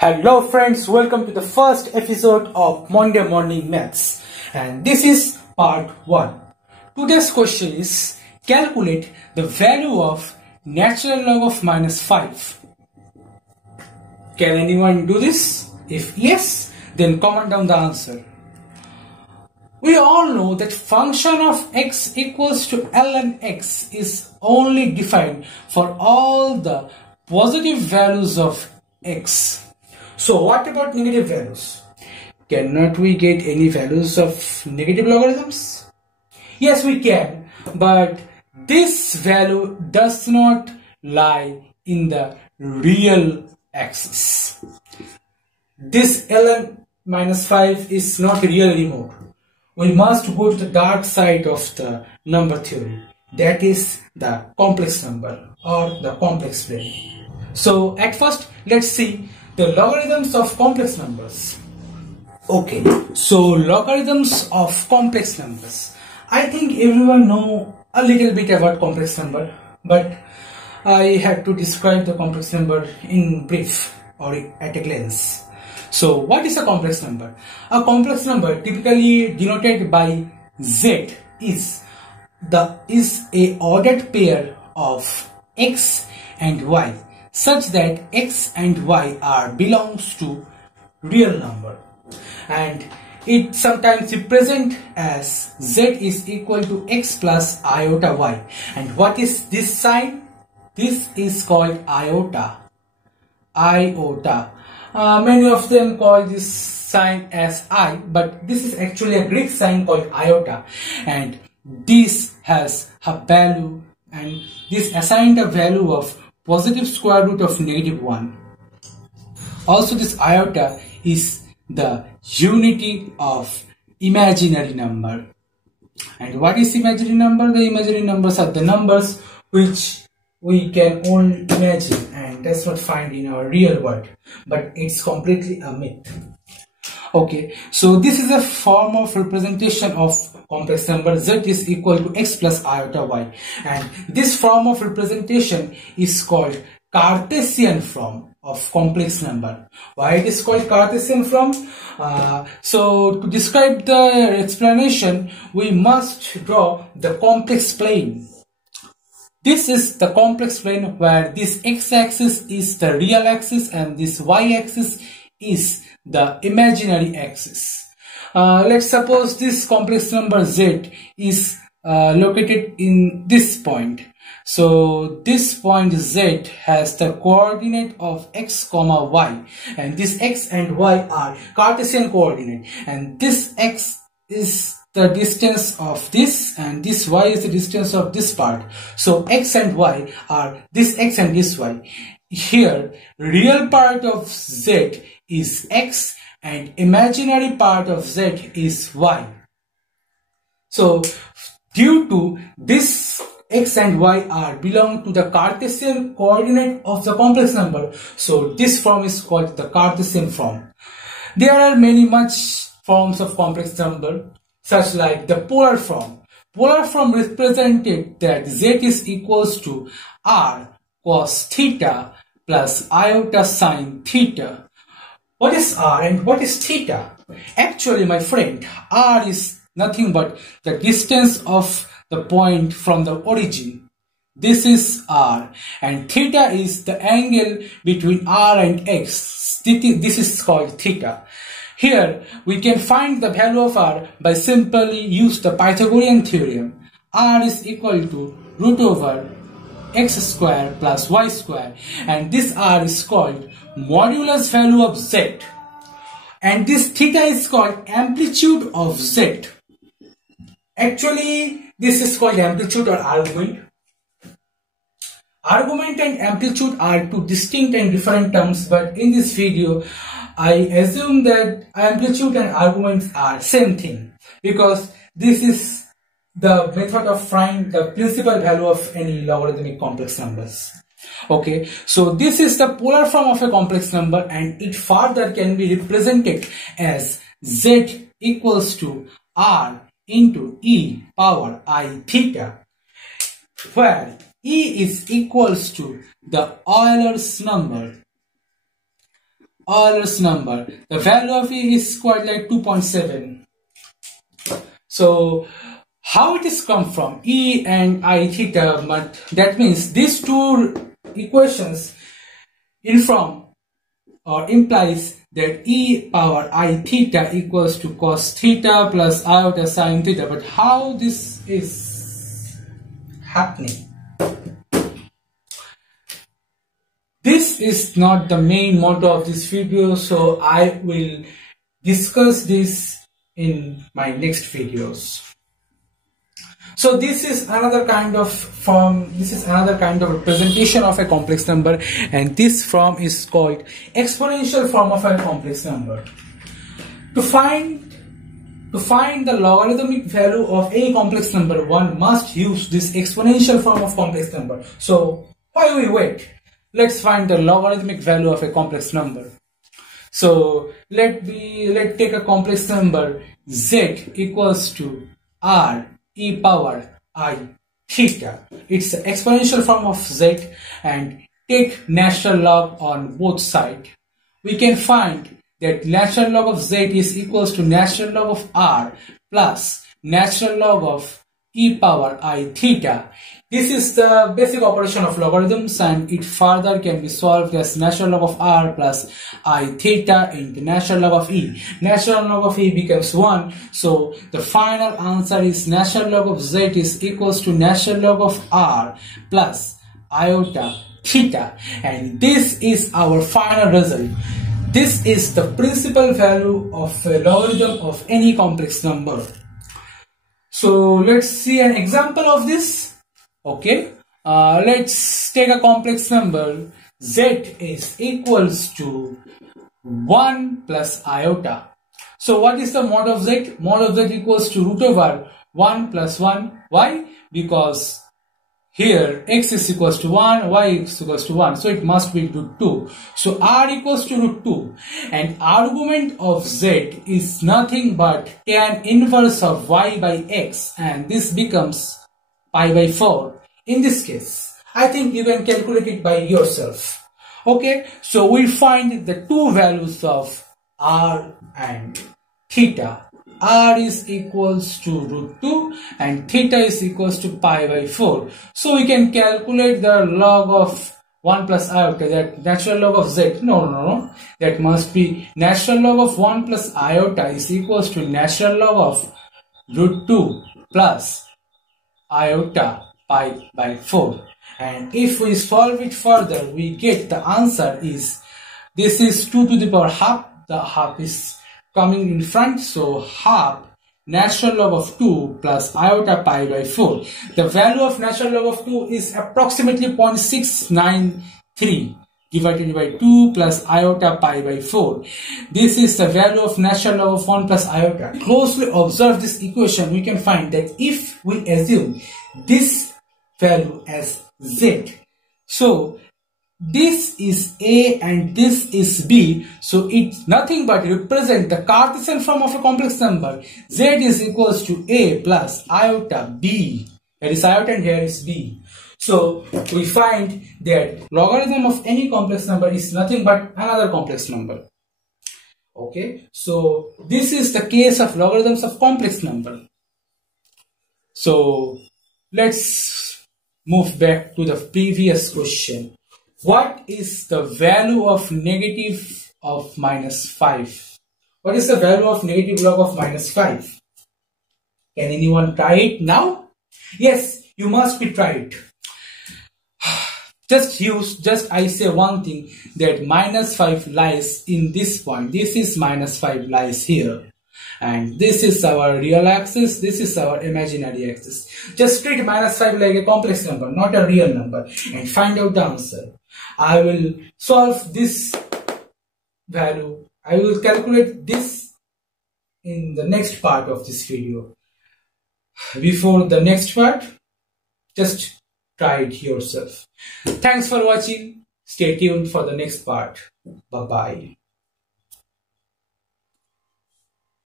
Hello friends, welcome to the first episode of Monday Morning Maths, and this is part 1. Today's question is calculate the value of natural log of -5. Can anyone do this? If yes, then comment down the answer. We all know that function of x equals to ln x is only defined for all the positive values of x. So what about negative values? Cannot we get any values of negative logarithms? Yes, we can, but this value does not lie in the real axis. This ln -5 is not real anymore. We must go to the dark side of the number theory, that is the complex number or the complex plane. So at first, let's see the logarithms of complex numbers. Okay, so logarithms of complex numbers. I think everyone know a little bit about complex number, but I have to describe the complex number in brief or at a glance. So what is a complex number? A complex number, typically denoted by Z, is a ordered pair of x and y, such that x and y belongs to real number, and it sometimes represent as z is equal to x plus iota y. And what is this sign? This is called iota. Many of them call this sign as I, but this is actually a Greek sign called iota, and this has a value, and this assigned a value of positive square root of -1. Also, this iota is the unity of imaginary number. And what is imaginary number? The imaginary numbers are the numbers which we can only imagine and does not find in our real world, but it's completely a myth. Okay, so this is a form of representation of complex number. Z is equal to x plus iota y, and this form of representation is called Cartesian form of complex number. Why it is called Cartesian form? So to describe the explanation, we must draw the complex plane. This is the complex plane where this x-axis is the real axis and this y-axis is the imaginary axis. Let's suppose this complex number z is located in this point. So this point z has the coordinate of x comma y, and this x and y are Cartesian coordinate, and this x is the distance of this and this y is the distance of this part. So x and y are this x and this y. Here real part of z is x and imaginary part of z is y. So due to this x and y belong to the Cartesian coordinate of the complex number, so this form is called the Cartesian form. There are much forms of complex number, such like the polar form. Polar form represented that z is equals to r cos theta plus iota sine theta. What is r and what is theta? Actually, my friend, r is nothing but the distance of the point from the origin. This is r, and theta is the angle between r and x. This is called theta. Here we can find the value of r by simply use the Pythagorean theorem. R is equal to root over x square plus y square, and this r is called modulus value of z, and this theta is called amplitude of z. Actually, this is called amplitude or argument. Argument and amplitude are two distinct and different terms, but in this video I assume that amplitude and arguments are same thing, because this is the method of finding the principal value of any logarithmic complex numbers. Okay, so this is the polar form of a complex number, and it further can be represented as z equals to r into e power I theta, where e is equals to the Euler's number. Euler's number. The value of E is quite like 2.7. So how it is come from E and I theta, but that means these two equations inform or implies that E power I theta equals to cos theta plus iota sin theta. But how this is happening? This is not the main motto of this video, so I will discuss this in my next videos. So this is another kind of form, this is another kind of representation of a complex number, and this form is called exponential form of a complex number. To find the logarithmic value of any complex number, one must use this exponential form of complex number. So why we wait? Let's find the logarithmic value of a complex number. So let's take a complex number z equals to r e power I theta. It's the exponential form of z, and take natural log on both sides. We can find that natural log of z is equals to natural log of r plus natural log of e power I theta. This is the basic operation of logarithms, and it further can be solved as natural log of r plus I theta into natural log of e. Natural log of e becomes 1, so the final answer is natural log of z is equals to natural log of r plus iota theta, and this is our final result. This is the principal value of a logarithm of any complex number. So let's see an example of this. Okay, let's take a complex number. Z is equals to 1 plus iota. So what is the mod of z? Mod of z equals to root over 1 plus 1. Why? Because here x is equals to 1, y is equals to 1, so it must be root 2. So r equals to root 2, and argument of z is nothing but tan inverse of y by x, and this becomes pi by 4. In this case, I think you can calculate it by yourself. Okay, so we find the two values of r and theta. R is equals to root 2 and theta is equals to pi by 4. So we can calculate the log of 1 plus iota, that natural log of z. No. That must be natural log of 1 plus iota is equals to natural log of root 2 plus iota pi by 4. And if we solve it further, we get the answer is, this is 2 to the power half. The half is coming in front, so half natural log of 2 plus iota pi by 4. The value of natural log of 2 is approximately 0.693 divided by 2 plus iota pi by 4. This is the value of natural log of 1 plus iota. Closely observe this equation, we can find that if we assume this value as z, so this is A and this is B, so it's nothing but represent the Cartesian form of a complex number. Z is equals to A plus iota B. Here is iota and here is B. So we find that logarithm of any complex number is nothing but another complex number. Okay, so this is the case of logarithms of complex number. So let's move back to the previous question. What is the value of negative of minus 5? What is the value of negative log of minus 5? Can anyone try it now? Yes, you must be tried. Just I say one thing, that minus 5 lies in this point. This is minus 5 lies here. And this is our real axis, this is our imaginary axis. Just treat minus 5 like a complex number, not a real number, and find out the answer. I will solve this value. I will calculate this in the next part of this video. Before the next part, just try it yourself. Thanks for watching. Stay tuned for the next part. Bye-bye.